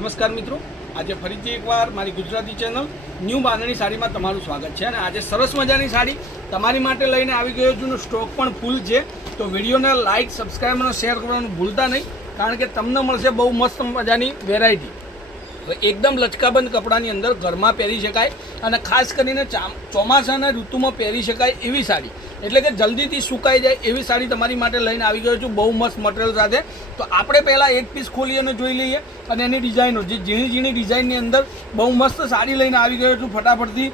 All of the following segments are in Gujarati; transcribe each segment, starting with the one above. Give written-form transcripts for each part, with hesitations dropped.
નમસ્કાર મિત્રો, આજે ફરીથી એકવાર મારી ગુજરાતી ચેનલ ન્યૂ બાંધણી સાડીમાં તમારું સ્વાગત છે. અને આજે સરસ મજાની સાડી તમારી માટે લઈને આવી ગયો છું. સ્ટોક પણ ફૂલ છે, તો વિડીયોને લાઇક, સબસ્ક્રાઈબ અને શેર કરવાનું ભૂલતા નહીં, કારણ કે તમને મળશે બહુ મસ્ત મજાની વેરાયટી. એકદમ લચકાબંધ કપડાની અંદર ઘરમાં પહેરી શકાય અને ખાસ કરીને ચોમાસાના ઋતુમાં પહેરી શકાય એવી સાડી, એટલે કે જલ્દીથી સુકાઈ જાય એવી સાડી તમારી માટે લઈને આવી ગયો છું, બહુ મસ્ત મટીરિયલ સાથે. તો આપણે પહેલાં એક પીસ ખોલી અને જોઈ લઈએ અને એની ડિઝાઇનો, જે ઝીણી ઝીણી ડિઝાઇનની અંદર બહુ મસ્ત સાડી લઈને આવી ગયો છું. ફટાફટથી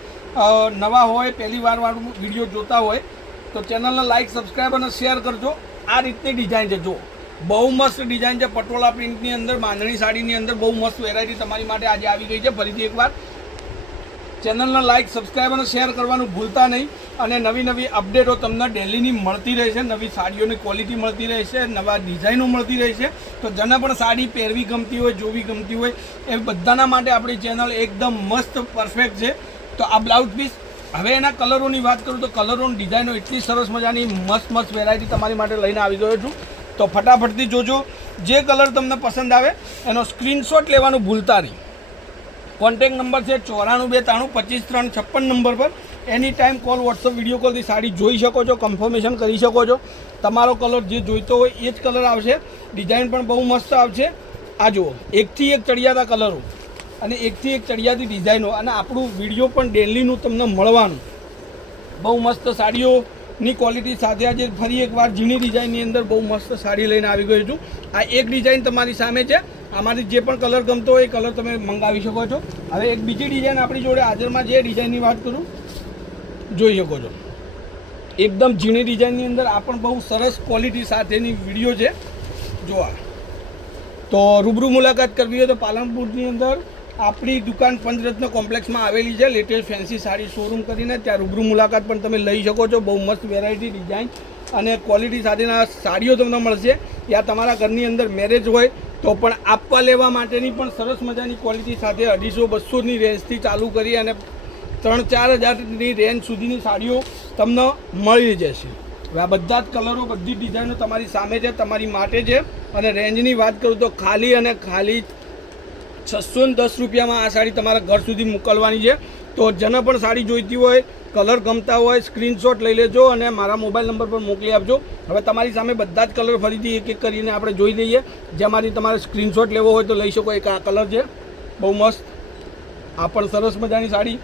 નવા હોય, પહેલી વાર વાળું વિડીયો જોતા હોય તો ચેનલને લાઇક, સબસ્ક્રાઈબ અને શેર કરજો. આ રીતની ડિઝાઇન છે, જો બહુ મસ્ત ડિઝાઇન છે. પટોળા પ્રિન્ટની અંદર બાંધણી સાડીની અંદર બહુ મસ્ત વેરાયટી તમારી માટે આજે આવી ગઈ છે. ફરીથી એકવાર ચેનલને લાઇક, સબસ્ક્રાઈબ અને શેર કરવાનું ભૂલતા નહીં. અને નવી નવી અપડેટો તમને ડેલીની મળતી રહેશે, નવી સાડીઓની ક્વોલિટી મળતી રહેશે, નવા ડિઝાઇનો મળતી રહેશે. તો જેને પણ સાડી પહેરવી ગમતી હોય, જોવી ગમતી હોય, એ બધાના માટે આપણી ચેનલ એકદમ મસ્ત પરફેક્ટ છે. તો આ બ્લાઉઝ પીસ, હવે એના કલરોની વાત કરું તો કલરોની ડિઝાઇનો એટલી સરસ મજાની મસ્ત વેરાયટી તમારી માટે લઈને આવી ગયો છું. તો ફટાફટથી જોજો, જે કલર તમને પસંદ આવે એનો સ્ક્રીનશોટ લેવાનું ભૂલતા નહીં. કોન્ટેક નંબર છે 9423325356 નંબર પર any time call, WhatsApp, video કોલથી સાડી જોઈ શકો છો, કન્ફર્મેશન કરી શકો છો. તમારો કલર જે જોઈતો હોય એ જ કલર આવશે. ડિઝાઇન પણ બહુ મસ્ત આવશે. આ જુઓ, એકથી એક ચડિયાતા કલરો અને એકથી એક ચડિયાતી ડિઝાઇનો, અને આપણું વિડીયો પણ ડેલીનું તમને મળવાનું. બહુ મસ્ત સાડીઓની ક્વોલિટી સાથે આજે ફરી એકવાર ઝીણી ડિઝાઇનની અંદર બહુ મસ્ત સાડી લઈને આવી ગયો છું. આ એક ડિઝાઇન તમારી સામે છે. આમાંથી જે પણ કલર ગમતો હોય એ કલર તમે મંગાવી શકો છો. હવે એક બીજી ડિઝાઇન આપણી જોડે હાજરમાં જે ડિઝાઇનની વાત કરું જોઈ શકો છો. એકદમ ઝીણી ડિઝાઇનની અંદર આ પણ બહુ સરસ ક્વોલિટી સાથેની વિડીયો છે. જોવા તો રૂબરૂ મુલાકાત કરવી હોય તો પાલનપુરની અંદર આપણી દુકાન પંચરત્ન કોમ્પ્લેક્સમાં આવેલી છે, લેટેસ્ટ ફેન્સી સાડી શોરૂમ કરીને. ત્યાં રૂબરૂ મુલાકાત પણ તમે લઈ શકો છો. બહુ મસ્ત વેરાયટી, ડિઝાઇન અને ક્વોલિટી સાથેના સાડીઓ તમને મળશે. યા તમારા ઘરની અંદર મેરેજ હોય તો પણ આપવા લેવા માટેની પણ સરસ મજાની ક્વોલિટી સાથે 250-200ની રેન્જથી ચાલુ કરી અને 3-4 હજારની રેન્જ સુધીની સાડીઓ તમને મળી જશે. હવે આ બધા જ કલરો, બધી ડિઝાઇનો તમારી સામે છે, તમારી માટે છે. અને રેન્જની વાત કરું તો ખાલી અને ખાલી 610 રૂપિયામાં આ સાડી તમારા ઘર સુધી મોકલવાની છે. તો જેને પણ સાડી જોઈતી હોય, કલર ગમતા હોય, સ્ક્રીનશોટ લઈ લેજો અને મારા મોબાઈલ નંબર પર મોકલી આપજો. હવે તમારી સામે બધા જ કલર ફરીથી એક એક કરીને આપણે જોઈ લઈએ. જેમાંથી તમારે સ્ક્રીનશોટ લેવો હોય તો લઈ શકો. એક આ કલર છે, બહુ મસ્ત. આ પણ સરસ મજાની સાડી.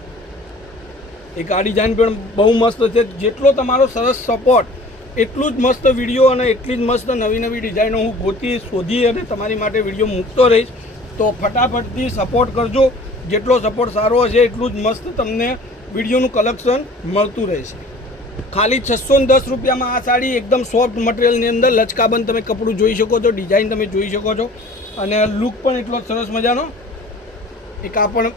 એક આ ડિઝાઇન પણ બહુ મસ્ત છે. જેટલો તમારો સરસ સપોર્ટ, એટલું જ મસ્ત વિડીયો અને એટલી જ મસ્ત નવી ડિઝાઇનો હું ગોતી શોધી અને તમારી માટે વિડીયો મૂકતો રહીશ. તો ફટાફટથી સપોર્ટ કરજો. જેટલો સપોર્ટ સારો હશે એટલું જ મસ્ત તમને વિડીયોનું કલેક્શન મળતું રહેશે. ખાલી 610 રૂપિયામાં આ સાડી એકદમ સોફ્ટ મટીરિયલની અંદર લચકાબંધ તમે કપડું જોઈ શકો છો, ડિઝાઇન તમે જોઈ શકો છો અને લુક પણ એટલો સરસ મજાનો. એક આ પણ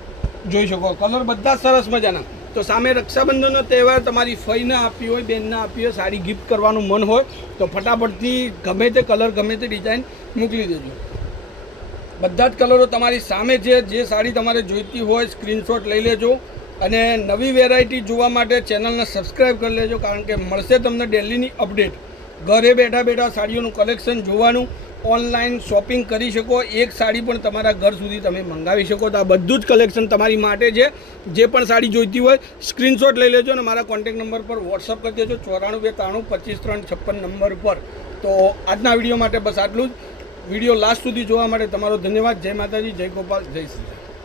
જોઈ શકો, કલર બધા સરસ મજાના. તો સામે રક્ષાબંધનનો તહેવાર તમારી ફઈને આપી હોય, બેનને આપી હોય, સાડી ગિફ્ટ કરવાનું મન હોય તો ફટાફટથી ગમે તે કલર, ગમે તે ડિઝાઇન મોકલી દેજો. બધા જ કલરો તમારી સામે છે. જે સાડી તમારે જોઈતી હોય સ્ક્રીનશોટ લઈ લેજો. અને નવી વેરાયટી જોવા માટે ચેનલને સબસ્ક્રાઈબ કરી લેજો, કારણ કે મળશે તમને ડેલીની અપડેટ. ઘરે બેઠા સાડીઓનું કલેક્શન જોવાનું, ઓનલાઈન શોપિંગ કરી શકો, એક સાડી પણ તમારા ઘર સુધી તમે મંગાવી શકો. તો આ બધું જ કલેક્શન તમારી માટે છે. જે પણ સાડી જોઈતી હોય સ્ક્રીનશોટ લઈ લેજો અને મારા કોન્ટેક નંબર પર વોટ્સઅપ કરી દેજો 9423325356 નંબર પર. તો આજના વિડીયો માટે બસ આટલું જ. વિડીયો લાસ્ટ સુધી જોવા માટે તમારો ધન્યવાદ. જય માતાજી, જય ગોપાલ, જય શ્રી રામ.